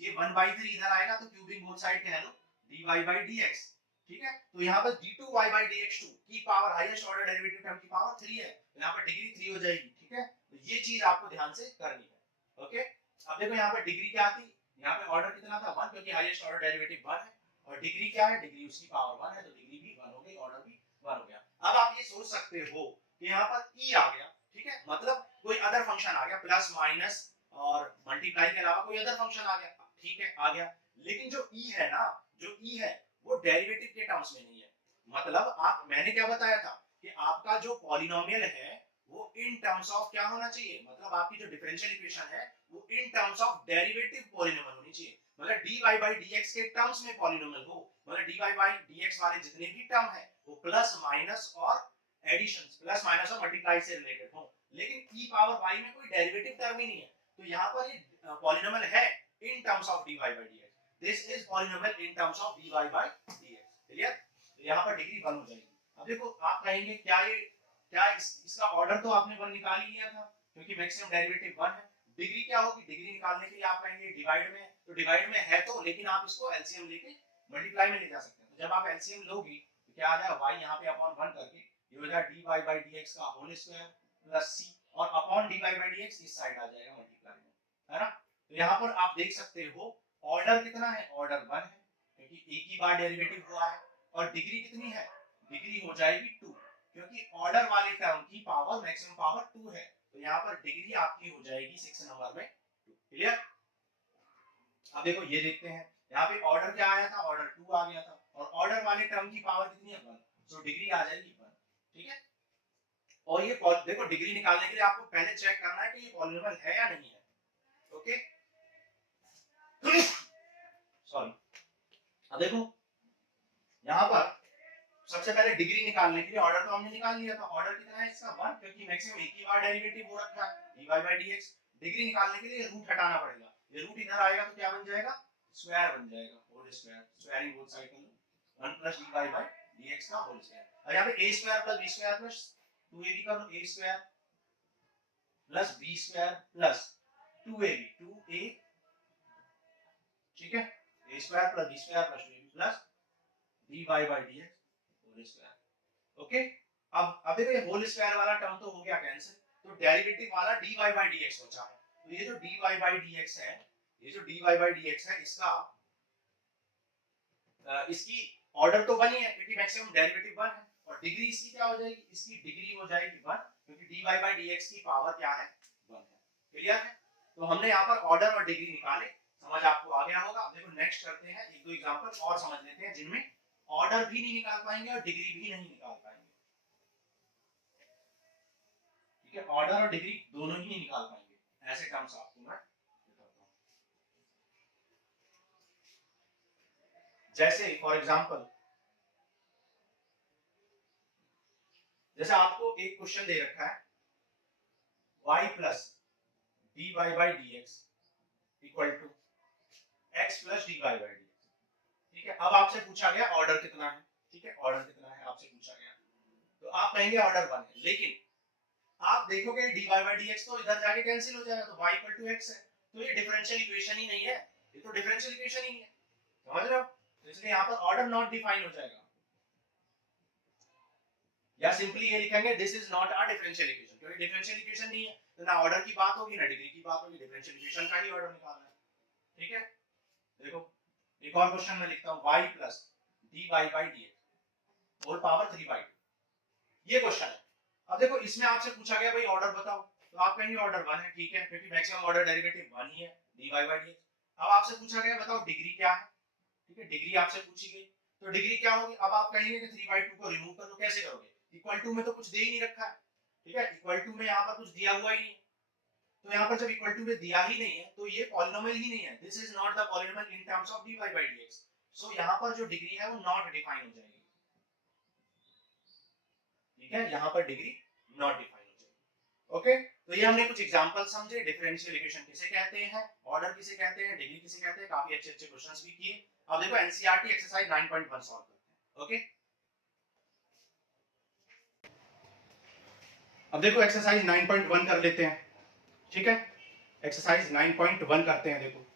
ये 1/3 इधर आएगा तो क्यूबिंग बोथ साइड के है लो dy by dx। ठीक है, तो यहाँ पर d2y by dx2 की power highest order derivative term की पावर 3 है, तो यहाँ पर डिग्री 3 हो जाएगी। ठीक है, तो ये चीज आपको ध्यान से करनी है। ओके, अब देखो यहाँ पर डिग्री क्या थी, यहाँ पे ऑर्डर कितना था 1, क्योंकि हाईएस्ट ऑर्डर डेरिवेटिव 1 है, और डिग्री क्या है, डिग्री उसकी पावर 1 है, तो डिग्री भी 1 हो गई, ऑर्डर भी 1 हो गया। अब आप ये सोच सकते हो कि यहाँ पर e आ गया, ठीक है, मतलब कोई अदर फंक्शन आ गया, प्लस माइनस और मल्टीप्लाई के अलावा कोई अदर फंक्शन आ गया, ठीक है आ गया, लेकिन जो e है ना, जो e है वो डेरिवेटिव के टर्म्स में नहीं है। मतलब आप, मैंने क्या बताया था कि आपका जो पॉलिनोमियल है वो इन टर्म्स ऑफ क्या होना चाहिए, मतलब आपकी जो डिफरेंशियल इक्वेशन है वो in terms of derivative polynomial होनी चाहिए, मतलब dy by dx के टर्म्स में पॉलिनोमियल हो, मतलब dy by dx वाले जितने भी टर्म है वो प्लस माइनस और एडिशन, प्लस माइनस और मल्टीप्लाई से रिलेटेड हो, लेकिन e पावर y में कोई डेरिवेटिव टर्म ही नहीं है, तो यहाँ पर ये पॉलिनोमियल है in terms of dy by dx, this is polynomial in terms of dy by dx। Clear, तो यहाँ पर डिग्री 1 हो जाएगी। अब देखो आप कहेंगे क्या इसका ऑर्डर तो आपने 1 निकाल ही लिया था, क्योंकि मैक्सिमम डेरिवेटिव 1 है, डिग्री क्या होगी, डिग्री निकालने के लिए आप कहेंगे डिवाइड में, तो डिवाइड में है तो, लेकिन आप इसको एलसीएम लेके मल्टीप्लाई में ले जा सकते हैं, तो जब आप एलसीएम लोगे तो क्या आ जाएगा y यहाँ पे अपॉन 1 करके ये हो जाएगा dy by dx का होल स्क्वायर प्लस c, और अपॉन dy by dx इस साइड आ जाएगा मल्टीप्लाई में, है ना। तो यहाँ पर आप देख सकते हो ऑर्डर कितना है, ऑर्डर 1 है, क्योंकि एक ही बार डेरिवेटिव हुआ है, और डिग्री कितनी है, डिग्री हो जाएगी 2, क्योंकि ऑर्डर वाले टर्म की पावर मैक्सिमम पावर 2 है, तो यहाँ पर डिग्री आपकी हो जाएगी 6 नंबर में 2। क्लियर, अब देखो ये देखते हैं यहाँ पे ऑर्डर क्या आया था, ऑर्डर 2 आ गया था, और ऑर्डर वाले टर्म की पावर कितनी है 1, तो डिग्री आ जाएगी 1। ठीक है, और ये देखो डिग्री निकालने के लिए आपको पहले चेक करना है कि ये पॉलिनोमियल है या नहीं है। ओके, सॉरी, अब देखो यहाँ पर सबसे पहले डिग्री निकालने के लिए ऑर्डर तो हमने निकाल लिया था, ऑर्डर कितना है इसका 1, क्योंकि मैक्सिमम एक ही बार डेरिवेटिव हो रखा है dy by dx। डिग्री निकालने के लिए रूट हटाना पड़ेगा, ये रूट इधर आएगा तो क्या बन जाएगा, स्क्वायर बन जाएगा, whole square, squaring both side में 1 प्लस dy by dx का होल स्क्वायर, और यहाँ पे a square plus b square plus 2ab कर लो, a square plus b square plus 2ab 2a, ठीक है, a square plus b square plus 2ab plus dy by dx whole square. Okay, अब देखो ये होल स्क्वायर वाला टर्म तो हो गया कैंसिल, तो डेरिवेटिव वाला dy by dx बचा है, तो ये जो dy by dx है, ये जो dy by dx है इसका इसकी ऑर्डर तो 1 ही है, क्योंकि मैक्सिमम डेरिवेटिव 1 है, और डिग्री इसकी क्या हो जाएगी, इसकी डिग्री हो जाएगी 1, क्योंकि dy by dx की पावर क्या है 1 है। क्लियर है, तो हमने यहाँ पर ऑर्डर और डिग्री निकाले, समझ आपको आ गया होगा। अब देखो नेक्स्ट करते हैं, एक दो एग्जांपल और समझ लेते हैं जिनमें ऑर्डर भी नहीं निकाल पाएंगे और डिग्री भी नहीं निकाल पाएंगे। ठीक है, ऑर्डर और डिग्री दोनों ही नहीं निकाल पाएंगे, ऐसे टर्म्स आपको मैं बताता हूं। जैसे फॉर एग्जांपल, जैसे आपको एक क्वेश्चन दे रखा है y plus dy by dx equal to x plus dy by dx। ठीक है, अब आपसे पूछा गया ऑर्डर कितना है, ठीक है, ऑर्डर कितना है आपसे पूछा गया, तो आप कहेंगे ऑर्डर 1 है, लेकिन आप देखोगे dy by dx तो इधर जाके कैंसिल हो जाएगा, तो y इक्वल टू x है, तो ये डिफरेंशियल इक्वेशन ही नहीं है, ये तो डिफरेंशियल इक्वेशन ही नहीं है, समझ रहे हो, तो इसलिए यहाँ पर ऑर्डर नॉट डिफाइन हो जाएगा, या सिंपली ये लिखेंगे this is not a differential equation, क्योंकि डिफरेंशियल इक्वेशन नहीं है तो ना ऑर्डर की बात होगी ना डिग्री की बात होगी, डिफरेंशियल इक्वेशन का ही ऑर्डर निकालना है। ठीक है, देखो एक और क्वेश्चन में लिखता हूं y plus dy by dx whole power 3/2, ये क्वेश्चन है। अब देखो इसमें आपसे पूछा गया भाई ऑर्डर बताओ, तो आप कहेंगे ऑर्डर 1 है, ठीक है, क्योंकि मैक्सिमम ऑर्डर डेरिवेटिव 1 ही है dy by dx। अब आपसे पूछा गया बताओ डिग्री क्या है, ठीक है, डिग्री आपसे पूछी गई, तो डिग्री क्या होगी, अब आप कहेंगे कि 3/2 को रिमूव कर लो, कैसे करोगे, इक्वल टू में तो कुछ दे ही नहीं रखा है, ठीक है, इक्वल टू में यहाँ पर कुछ दिया हुआ ही नहीं, तो यहाँ पर जब इक्वल टू में दिया ही नहीं है तो ये पॉलिनोमियल ही नहीं है, this is not the polynomial in terms of dy by dx। सो यहाँ पर जो डिग्री है वो नॉट डिफाइन हो जाएगी, ठीक है, यहाँ पर डिग्री नॉट डिफाइन हो जाएगी। ओके, तो ये हमने कुछ एग्जांपल समझे, डिफरेंशियल इक्वेशन किसे कहते हैं, ऑर्डर किसे कहते हैं, डिग्री किसे कहते हैं, काफी अच्छे अच्छे क्वेश्चंस भी किए। अब देखो एनसीईआरटी एक्सरसाइज 9.1 सॉल्व करते हैं। ओके, अब देखो एक्सरसाइज 9.1 कर लेते हैं, ठीक है, एक्सरसाइज 9.1 करते हैं।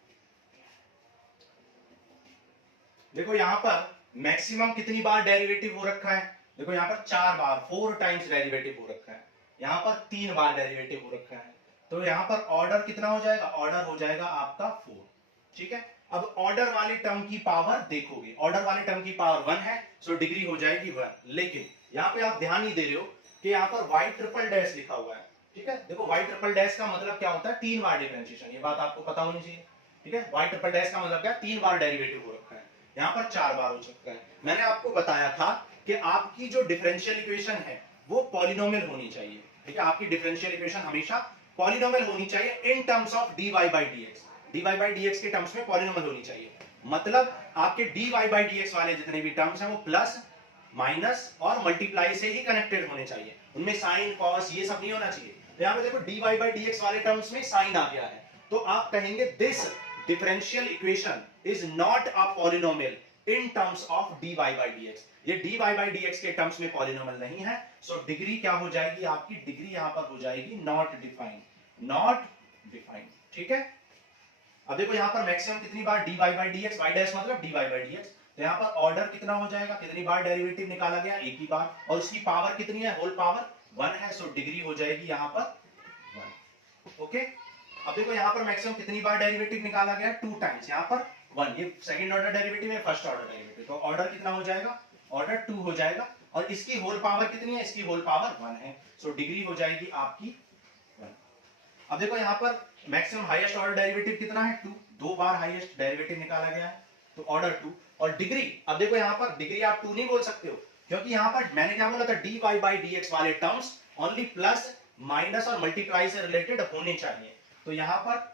देखो यहाँ पर मैक्सिमम कितनी बार डेरिवेटिव हो रखा है, देखो यहाँ पर 4 बार, 4 टाइम्स डेरिवेटिव हो रखा है, यहाँ पर 3 बार डेरिवेटिव हो रखा है, तो यहाँ पर ऑर्डर कितना हो जाएगा, ऑर्डर हो जाएगा आपका 4, ठीक है। अब ऑर्डर वाले टर्म की पावर देखोगे, ऑर्डर वाले टर्म की पावर 1 है, सो डिग्री हो जाएगी 1। लेकिन यहाँ पे आप ध्यान नहीं दे रहे हो कि यहाँ पर वाई ट्रिपल डैश लिखा हुआ है, ठीक है। देखो वाई ट्रिपल डैश का मतलब क्या होता है, 3 बार डिफरेंशिएशन, ये बात आपको पता होनी चाहिए, ठीक है। वाई ट्रिपल डैश का मतलब क्या, 3 बार डेरिवेटिव हो रखा है, यहाँ पर 4 बार हो सकता है। मैंने आपको बताया था कि आपकी जो डिफरेंशियल इक्वेशन है वो पॉलिनोमियल होनी चाहिए, ठीक है, आपकी डिफरेंशियल इक्वेशन हमेशा पॉलिनोमियल होनी चाहिए in terms of dy by dx, dy by dx के टर्म्स में पॉलिनोमियल होनी चाहिए। मतलब आपके dy by dx वाले जितने भी टर्म्स हैं वो प्लस माइनस और मल्टीप्लाई से ही कनेक्टेड होने चाहिए, उनमें साइन कॉस ये सब नहीं होना चाहिए। तो यहाँ पे देखो dy by dx वाले टर्म्स में साइन आ गया है, तो आप कहेंगे this differential equation is not a polynomial in terms of dy by dx, ये dy by dx के टर्म्स में पॉलिनोमियल नहीं है। सो डिग्री क्या हो जाएगी, आपकी डिग्री यहां पर हो जाएगी नॉट डिफाइंड, नॉट डिफाइंड, ठीक है। अब देखो यहां पर मैक्सिमम कितनी बार dy by dx, y dash मतलब dy by dx, तो यहां पर ऑर्डर कितना हो जाएगा, कितनी बार डेरिवेटिव निकाला गया, एक ही बार, और उसकी पावर कितनी है, होल पावर 1 है, सो डिग्री हो जाएगी यहां पर 1। ओके, अब देखो यहाँ पर मैक्सिमम कितनी बार डेरिवेटिव निकाला गया, 2 टाइम्स, यहाँ पर 1, ये सेकंड ऑर्डर डेरिवेटिव है, फर्स्ट ऑर्डर डेरिवेटिव, तो ऑर्डर कितना हो जाएगा, ऑर्डर 2 हो जाएगा, और इसकी होल पावर कितनी है, इसकी होल पावर 1 है, सो डिग्री हो जाएगी आपकी 1। अब देखो यहाँ पर मैक्सिमम हाईएस्ट ऑर्डर डेरिवेटिव कितना है, 2, 2 बार हाईएस्ट डेरिवेटिव निकाला गया है, तो ऑर्डर 2, और डिग्री, अब देखो यहाँ पर डिग्री आप 2 नहीं बोल सकते हो, क्योंकि यहाँ पर मैंने क्या बोला था, dy by dx वाले टर्म्स ओनली प्लस माइनस और मल्टीप्लाई से रिलेटेड होने चाहिए। तो यहाँ पर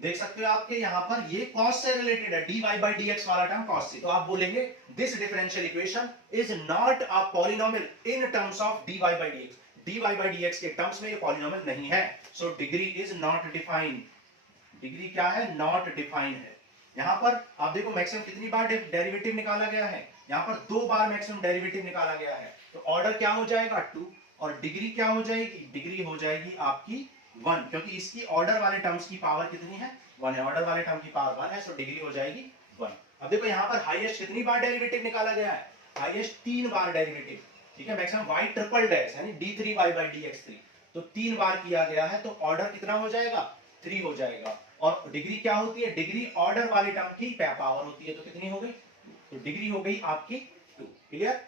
देख सकते हो आपके यहाँ पर ये cos से रिलेटेड है, dy by dx वाला टर्म cos से, तो आप बोलेंगे this differential equation is not a polynomial in terms of dy by dx, dy by dx के टर्म्स में ये पॉलिनोमियल नहीं है, so degree is not defined, degree क्या है, नॉट डिफाइंड है। यहाँ पर आप देखो मैक्सिमम कितनी बार डेरिवेटिव निकाला गया है, यहाँ पर 2 बार मैक्सिमम डेरिवेटिव निकाला गया है, तो ऑर्डर क्या हो जाएगा 2, और डिग्री क्या हो जाएगी, डिग्री हो जाएगी आपकी 1, क्योंकि इसकी ऑर्डर वाले टर्म्स की पावर कितनी है, 1 है, ऑर्डर वाले टर्म की पावर 1 है, सो डिग्री हो जाएगी 1। अब देखो यहाँ पर हाईएस्ट कितनी बार डेरिवेटिव निकाला गया है, हाईएस्ट 3 बार डेरिवेटिव, ठीक है, मैक्सिमम y ट्रिपल डैश यानी d3y by dx3, तो 3 बार किया गया है, तो ऑर्डर कितना हो जाएगा, 3 हो जाएगा, और डिग्री क्या होती है, डिग्री ऑर्डर वाले टर्म की पावर होती है, तो कितनी हो गई, तो डिग्री हो गई आपकी 2। क्लियर।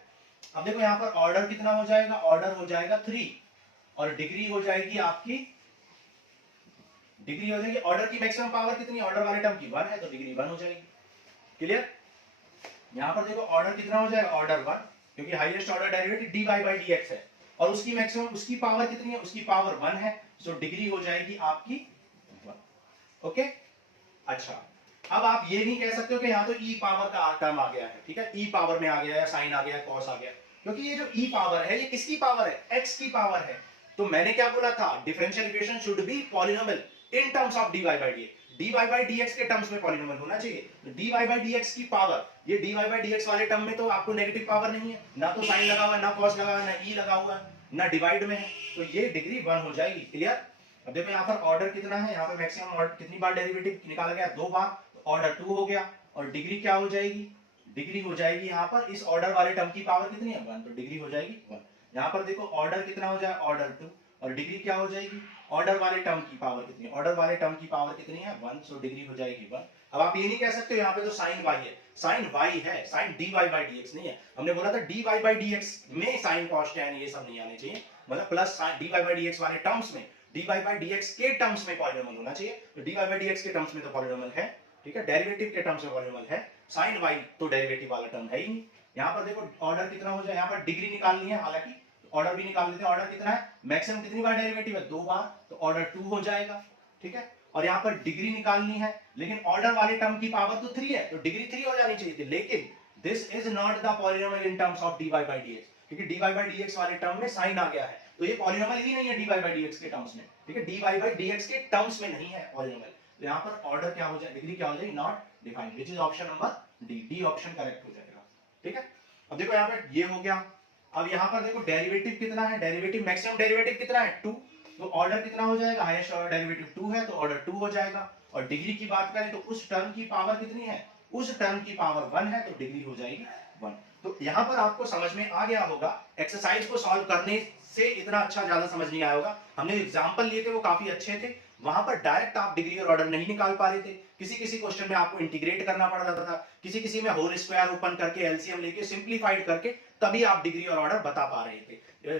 अब देखो यहाँ पर ऑर्डर कितना हो जाएगा, ऑर्डर हो जाएगा 3, और डिग्री हो जाएगी आपकी, डिग्री हो जाएगी, ऑर्डर की मैक्सिमम पावर कितनी है, ऑर्डर वाले टर्म की 1 है, तो डिग्री 1 हो जाएगी। क्लियर। यहाँ पर देखो ऑर्डर कितना हो जाएगा, ऑर्डर 1, क्योंकि highest order derivative dy by dx है, और उसकी मैक्सिमम, उसकी पावर कितनी है, उसकी पावर 1 है, सो डिग्री हो जाएगी आपकी 1। ओके, अच्छा, अब आप ये नहीं कह सकते हो कि यहाँ तो e पावर का टर्म आ गया है, ठीक है, e पावर में आ गया है, साइन आ गया है, कॉस आ गया, क्योंकि ये जो e पावर है ये किसकी पावर है, x की पावर है। तो मैंने क्या बोला था, differential equation should be polynomial in terms of dy by dx, dy by dx के टर्म्स में पॉलिनोमियल होना चाहिए। तो dy by dx की पावर, ये dy by dx वाले टर्म में तो आपको नेगेटिव पावर नहीं है, ना तो साइन लगा हुआ है, ना कॉस लगा हुआ है, ना e लगा हुआ है, ना डिवाइड में है, तो ये डिग्री 1 हो जाएगी। क्लियर। अब देखो यहाँ पर ऑर्डर कितना है, यहाँ पर मैक्सिमम ऑर्डर कितनी बार डेरिवेटिव निकाला गया, 2 बार, तो ऑर्डर 2 हो गया, और डिग्री क्या हो जाएगी, डिग्री हो जाएगी यहाँ पर इस ऑर्डर वाले टर्म की पावर कितनी है, 1, तो डिग्री हो जाएगी 1। यहाँ पर देखो ऑर्डर कितना हो जाए, ऑर्डर 2, और डिग्री क्या हो जाएगी, ऑर्डर वाले टर्म की पावर कितनी है, ऑर्डर वाले टर्म की पावर कितनी है, 1, सो डिग्री हो जाएगी 1। अब आप ये नहीं कह सकते यहाँ पे तो साइन y है, साइन y है, साइन dy by dx नहीं है, हमने बोला था dy by dx में साइन कॉस टैन ये सब नहीं आने चाहिए, मतलब प्लस dy by dx वाले टर्म्स में, dy by dx के टर्म्स में पॉलिनोमियल होना चाहिए, तो dy by dx के टर्म्स में तो पॉलिनोमियल है, ठीक है, डेरिवेटिव के टर्म्स में पॉलिनोमियल है, साइन y तो डेरिवेटिव वाला टर्म है ही नहीं। यहाँ पर देखो ऑर्डर कितना हो जाए, यहाँ पर डिग्री निकालनी है, हालांकि ऑर्डर भी निकाल लेते हैं। ऑर्डर कितना है, मैक्सिमम कितनी बार डेरिवेटिव है, 2 बार, तो ऑर्डर 2 हो जाएगा, ठीक है। और यहाँ पर डिग्री निकालनी है, लेकिन ऑर्डर वाले टर्म की पावर तो 3 है, तो डिग्री 3 हो जानी चाहिए थी, लेकिन this is not the polynomial in terms of dy by dx, क्योंकि dy by dx वाले टर्म में साइन आ गया है, तो ये पॉलिनोमियल ही नहीं है dy by dx के टर्म्स में, ठीक है, dy by dx के टर्म्स में नहीं है पॉलिनोमियल। तो यहाँ पर ऑर्डर क्या हो जाए, डिग्री क्या हो जाएगी, not defined, which is option number D option correct हो जाएगा, ठीक है। अब देखो यहाँ पर ये हो गया। अब यहाँ पर देखो डेरिवेटिव कितना है, डेरिवेटिव मैक्सिमम डेरिवेटिव कितना है, 2, तो ऑर्डर कितना हो जाएगा, हाईएस्ट ऑर्डर डेरिवेटिव 2 है, तो ऑर्डर 2 हो जाएगा। और डिग्री की बात करें तो उस टर्म की पावर कितनी है, उस टर्म की पावर 1 है, तो डिग्री हो जाएगी 1। तो यहाँ पर आपको समझ में आ गया होगा, एक्सरसाइज को सॉल्व करने से इतना अच्छा ज्यादा समझ नहीं आया होगा। हमने एग्जाम्पल लिए थे वो काफी अच्छे थे, वहां पर डायरेक्ट आप डिग्री और ऑर्डर नहीं निकाल पा रहे थे, किसी किसी क्वेश्चन में आपको इंटीग्रेट करना पड़ रहा था, किसी किसी में होल स्क्वायर ओपन करके एलसीएम लेके सिंप्लीफाइड करके तभी आप डिग्री और ऑर्डर बता पा रहे थे।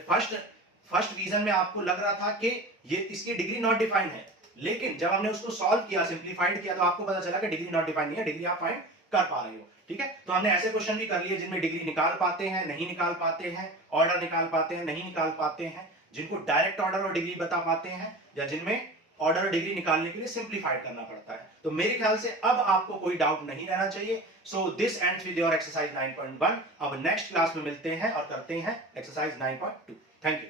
फर्स्ट रीजन में आपको लग रहा था कि ये इसकी डिग्री नॉट डिफाइंड है, लेकिन जब हमने उसको सॉल्व किया, सिंप्लीफाइड किया, तो आपको पता चला कि डिग्री नॉट डिफाइंड नहीं है, डिग्री आप फाइंड कर पा रहे हो, ठीक है। तो हमने ऐसे क्वेश्चन भी कर लिए जिनमें डिग्री निकाल पाते हैं, नहीं निकाल पाते हैं, ऑर्डर निकाल पाते हैं, नहीं निकाल पाते हैं, जिनको डायरेक्ट ऑर्डर और डिग्री बता पाते हैं, या जिनमें ऑर्डर और डिग्री निकालने के लिए सिंप्लीफाइड करना पड़ता है। तो मेरे ख्याल से अब आपको कोई डाउट नहीं रहना चाहिए। So this ends with your exercise 9.1। अब नेक्स्ट क्लास में मिलते हैं और करते हैं एक्सरसाइज 9.2। Thank you.